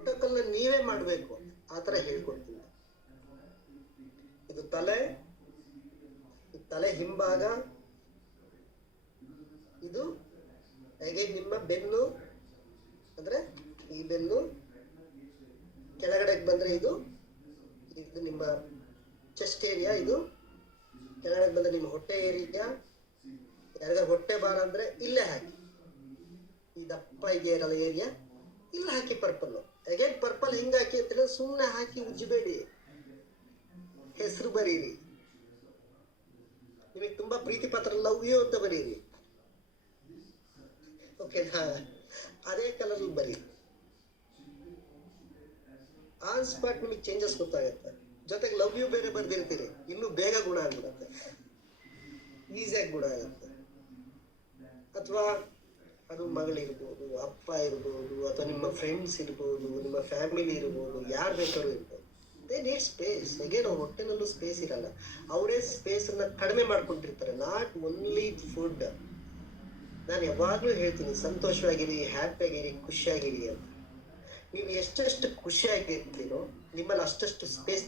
ಪ್ರೋಟೋಕಾಲ್ನ ನೀವೇ ಮಾಡಬೇಕು, ಆ ಥರ ಹೇಳ್ಕೊಡ್ತೀನಿ. ಇದು ತಲೆ ಹಿಂಭಾಗ, ಇದು ಹಾಗೆ ನಿಮ್ಮ ಬೆನ್ನು, ಅಂದ್ರೆ ಈ ಬೆನ್ನು ಕೆಳಗಡೆಗೆ ಬಂದ್ರೆ ಇದು ನಿಮ್ಮ ಚೆಸ್ಟ್ ಏರಿಯಾ, ಇದು ಕೆಳಗಡೆ ಬಂದ್ರೆ ನಿಮ್ಮ ಹೊಟ್ಟೆ ಏರಿಯಾ. ಯಾರಿಗಾರ ಹೊಟ್ಟೆ ಭಾರ ಅಂದ್ರೆ ಇಲ್ಲೇ ಹಾಕಿ, ಈ ದಪ್ಪ ಇದೆಯಲ್ಲ ಏರಿಯಾ ಇಲ್ಲಿ ಹಾಕಿ ಪರ್ಪಲ್. ಹೇಗೆ ಪರ್ಪಲ್ ಹಿಂಗ ಹಾಕಿ ಅಂತ ಸುಮ್ಮನೆ ಹಾಕಿ ಉಜ್ಜಬೇಡಿ, ಹೆಸರು ಬರೀರಿ. ನಿಮಗೆ ತುಂಬಾ ಪ್ರೀತಿ ಪತ್ರ ಲವ್ ಯು ಅಂತ ಬರೀರಿ, ಓಕೆನಾ? ಅದೇ ಕಲರ್ ಬರೀರಿ. ಆನ್ ಸ್ಪಾಟ್ ನಿಮಗೆ ಚೇಂಜಸ್ ಗೊತ್ತಾಗತ್ತೆ. ಜೊತೆಗೆ ಲವ್ ಯು ಬೇರೆ ಬರ್ದಿರ್ತೀರಿ, ಇನ್ನೂ ಬೇಗ ಗುಣ ಆಗ್ಬಿಡತ್ತೆ, ಈಸಿಯಾಗಿ ಗುಣ ಆಗುತ್ತೆ. ಅಥವಾ ಅದು ಮಗಳಿರ್ಬೋದು, ಅಪ್ಪ ಇರ್ಬೋದು, ಅಥವಾ ನಿಮ್ಮ ಫ್ರೆಂಡ್ಸ್ ಇರ್ಬೋದು, ನಿಮ್ಮ ಫ್ಯಾಮಿಲಿ ಇರ್ಬೋದು, ಯಾರು ಬೇಕಾದ್ರೂ ಇರ್ಬೋದು. They need space. ಹೇಗೆ ನಾವು ಹೊಟ್ಟೆನಲ್ಲೂ ಸ್ಪೇಸ್ ಇರಲ್ಲ, ಅವರೇ ಸ್ಪೇಸನ್ನು ಕಡಿಮೆ ಮಾಡ್ಕೊಂಡಿರ್ತಾರೆ. Not only food. ನಾನು ಯಾವಾಗಲೂ ಹೇಳ್ತೀನಿ, ಸಂತೋಷವಾಗಿರಿ, ಹ್ಯಾಪಿಯಾಗಿರಿ, ಖುಷಿಯಾಗಿರಿ ಅಂತ. ನೀವು ಎಷ್ಟೆಷ್ಟು ಖುಷಿಯಾಗಿರ್ತೀರೋ ನಿಮ್ಮಲ್ಲಿ ಅಷ್ಟಷ್ಟು ಸ್ಪೇಸ್